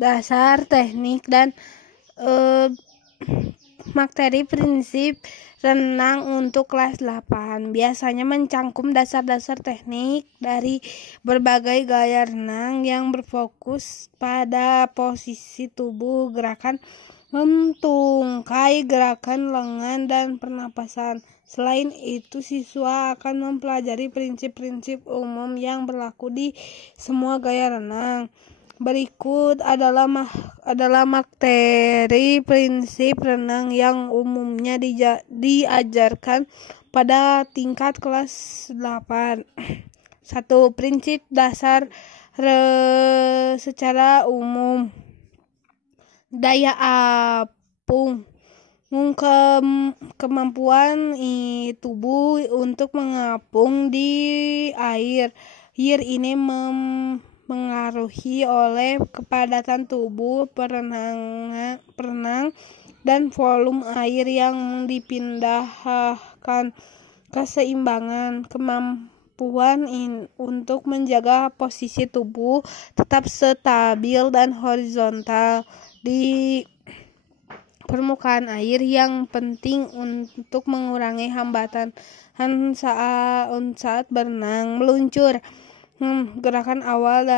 dasar teknik dan materi prinsip renang untuk kelas 8. Biasanya mencangkup dasar-dasar teknik dari berbagai gaya renang yang berfokus pada posisi tubuh, gerakan mentungkai, gerakan lengan, dan pernapasan. Selain itu, siswa akan mempelajari prinsip-prinsip umum yang berlaku di semua gaya renang. Berikut adalah materi prinsip renang yang umumnya diajarkan pada tingkat kelas 8. 1. Prinsip dasar secara umum. Daya apung, kemampuan tubuh untuk mengapung di air. Air ini mengaruhi oleh kepadatan tubuh perenang dan volume air yang dipindahkan. Keseimbangan, kemampuan untuk menjaga posisi tubuh tetap stabil dan horizontal di permukaan air yang penting untuk mengurangi hambatan saat berenang. Meluncur, gerakan awal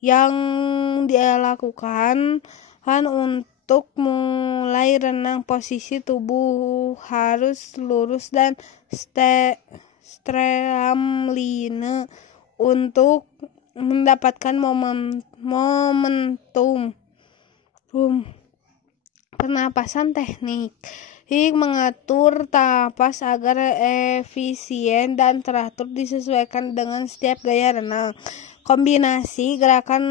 yang dia lakukan untuk mulai renang. Posisi tubuh harus lurus dan streamline untuk mendapatkan momentum. Pernapasan teknik, mengatur napas agar efisien dan teratur disesuaikan dengan setiap gaya renang. Kombinasi gerakan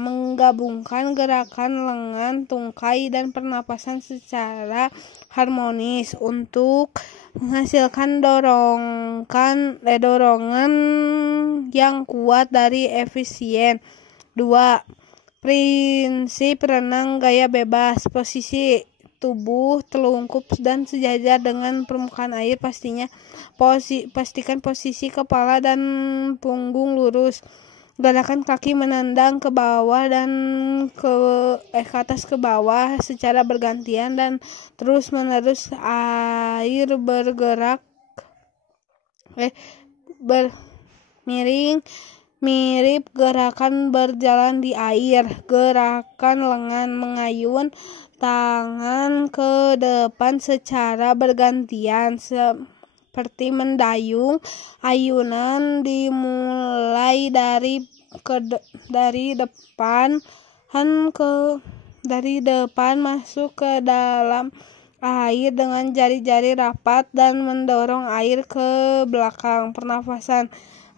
menggabungkan gerakan lengan, tungkai, dan pernapasan secara harmonis untuk menghasilkan dorongan yang kuat dari efisien. 2. Prinsip renang gaya bebas. Posisi tubuh telungkup dan sejajar dengan permukaan air. Pastikan posisi kepala dan punggung lurus. Gerakan kaki menendang ke bawah dan ke atas ke bawah secara bergantian dan terus-menerus. Air bergerak mirip gerakan berjalan di air. Gerakan lengan, mengayun tangan ke depan secara bergantian seperti mendayung. Ayunan dimulai dari depan masuk ke dalam air dengan jari-jari rapat dan mendorong air ke belakang. Pernafasan,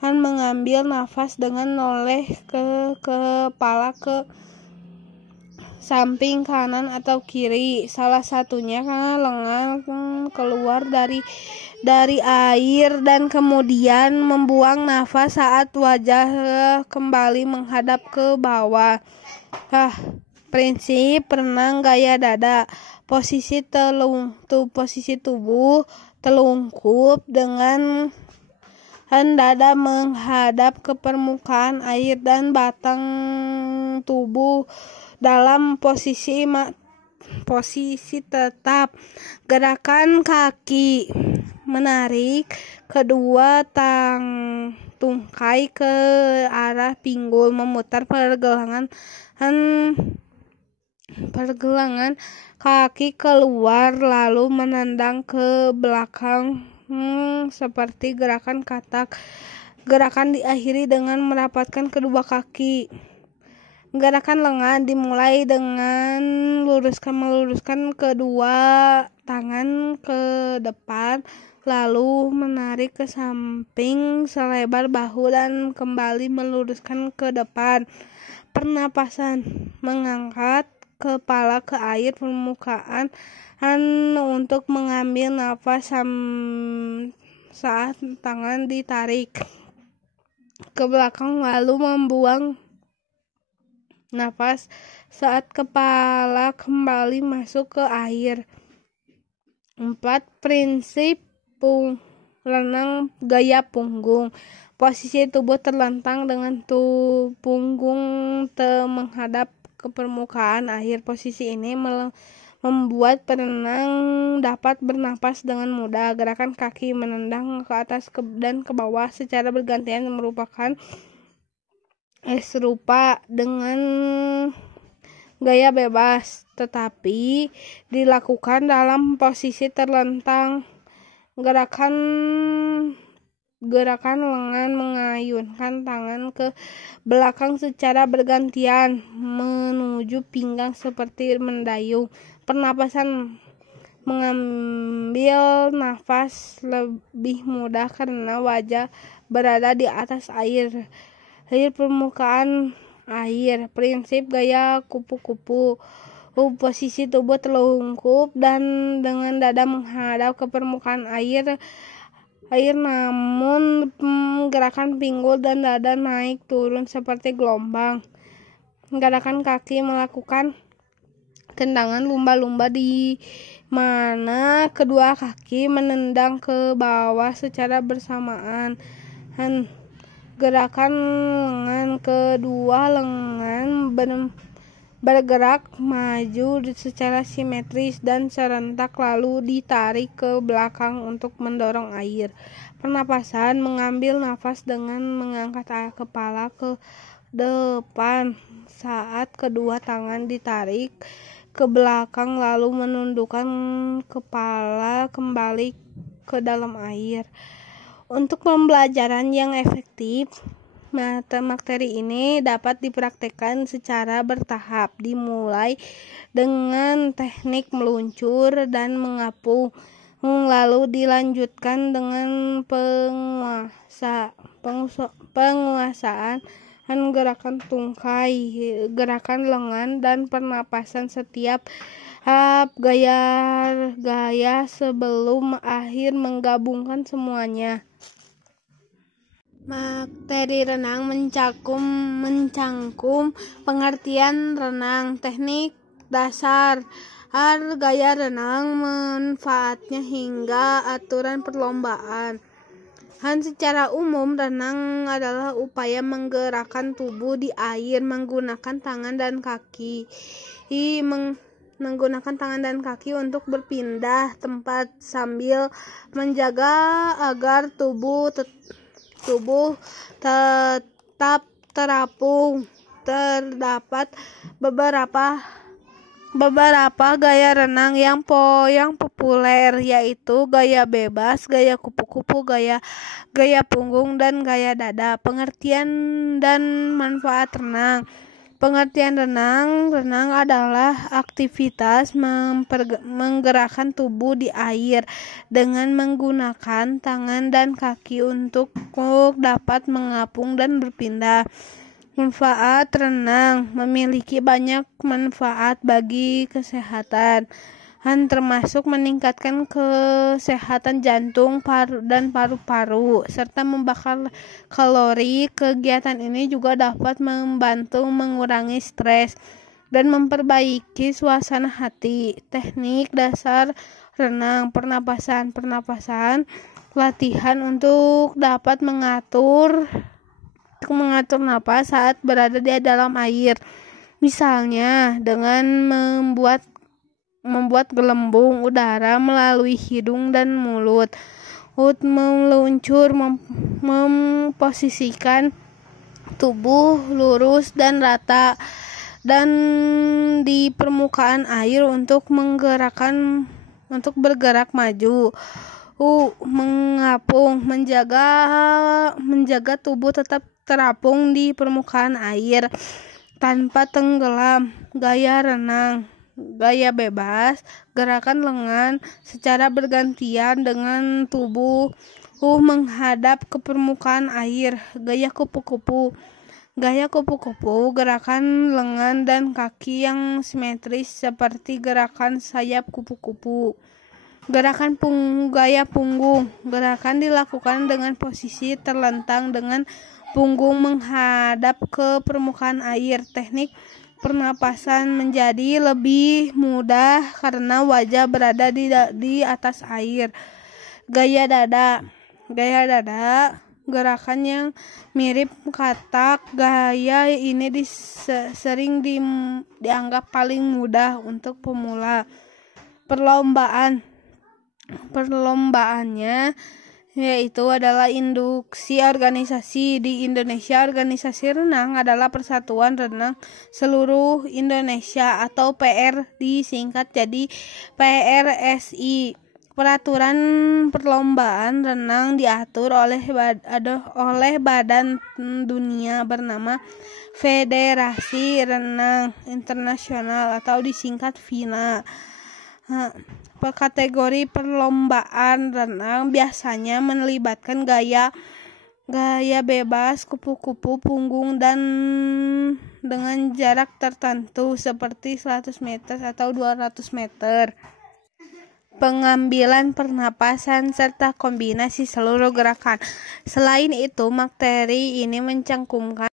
mengambil nafas dengan noleh kepala ke samping kanan atau kiri, salah satunya karena lengan keluar dari air dan kemudian membuang nafas saat wajah kembali menghadap ke bawah. Prinsip renang gaya dada. Posisi tubuh telungkup dengan dada menghadap ke permukaan air dan batang tubuh dalam posisi tetap. Gerakan kaki, menarik kedua tungkai ke arah pinggul, memutar pergelangan kaki keluar lalu menendang ke belakang seperti gerakan katak. Gerakan diakhiri dengan merapatkan kedua kaki. Gerakan lengan dimulai dengan meluruskan kedua tangan ke depan lalu menarik ke samping selebar bahu dan kembali meluruskan ke depan. Pernapasan, mengangkat kepala ke air permukaan untuk mengambil nafas saat tangan ditarik ke belakang lalu membuang nafas saat kepala kembali masuk ke air. 4. Prinsip renang gaya punggung. Posisi tubuh terlentang dengan punggung menghadap ke permukaan air. Posisi ini membuat perenang dapat bernapas dengan mudah. Gerakan kaki menendang ke atas dan ke bawah secara bergantian merupakan serupa dengan gaya bebas, tetapi dilakukan dalam posisi terlentang. Gerakan lengan mengayunkan tangan ke belakang secara bergantian menuju pinggang seperti mendayung. Pernapasan mengambil nafas lebih mudah karena wajah berada di atas air permukaan air. Prinsip gaya kupu-kupu. Posisi tubuh terlungkup dan dengan dada menghadap ke permukaan air, namun gerakan pinggul dan dada naik turun seperti gelombang. Gerakan kaki melakukan tendangan lumba-lumba di mana kedua kaki menendang ke bawah secara bersamaan. Gerakan lengan, kedua lengan bergerak maju secara simetris dan serentak lalu ditarik ke belakang untuk mendorong air. Pernapasan mengambil nafas dengan mengangkat kepala ke depan saat kedua tangan ditarik ke belakang lalu menundukkan kepala kembali ke dalam air. Untuk pembelajaran yang efektif, materi ini dapat dipraktekkan secara bertahap, dimulai dengan teknik meluncur dan mengapung, lalu dilanjutkan dengan penguasaan gerakan tungkai, gerakan lengan, dan pernapasan setiap gaya sebelum akhir menggabungkan semuanya. Materi renang mencangkum pengertian renang, teknik dasar, gaya renang, manfaatnya hingga aturan perlombaan. Secara umum, renang adalah upaya menggerakkan tubuh di air menggunakan tangan dan kaki. Untuk berpindah tempat sambil menjaga agar tubuh tetap terapung. Terdapat beberapa gaya renang yang populer, yaitu gaya bebas, gaya kupu-kupu, gaya punggung, dan gaya dada. Pengertian dan manfaat renang. Pengertian renang adalah aktivitas menggerakkan tubuh di air dengan menggunakan tangan dan kaki untuk dapat mengapung dan berpindah. Manfaat renang memiliki banyak manfaat bagi kesehatan, termasuk meningkatkan kesehatan jantung dan paru-paru, serta membakar kalori. Kegiatan ini juga dapat membantu mengurangi stres dan memperbaiki suasana hati. Teknik dasar renang. Pernapasan, latihan untuk dapat mengatur napas saat berada di dalam air, misalnya dengan membuat gelembung udara melalui hidung dan mulut. Meluncur, memposisikan tubuh lurus dan rata dan di permukaan air untuk bergerak maju. Mengapung, menjaga tubuh tetap terapung di permukaan air tanpa tenggelam. Gaya renang. Gaya bebas, gerakan lengan secara bergantian dengan tubuh menghadap ke permukaan air. Gaya kupu-kupu. Gerakan lengan dan kaki yang simetris seperti gerakan sayap kupu-kupu. Gaya punggung. Gerakan dilakukan dengan posisi terlentang dengan punggung menghadap ke permukaan air. Teknik pernapasan menjadi lebih mudah karena wajah berada di atas air. Gaya dada. gerakan yang mirip katak. Gaya ini sering dianggap paling mudah untuk pemula. Perlombaannya yaitu adalah induksi organisasi. Di Indonesia, organisasi renang adalah Persatuan Renang Seluruh Indonesia atau PR disingkat jadi PRSI. Peraturan perlombaan renang diatur oleh Badan Dunia bernama Federasi Renang Internasional atau disingkat FINA. Kategori perlombaan renang biasanya melibatkan gaya bebas, kupu-kupu, punggung, dan dengan jarak tertentu seperti 100 meter atau 200 meter. Pengambilan pernapasan serta kombinasi seluruh gerakan. Selain itu, materi ini mencangkumkan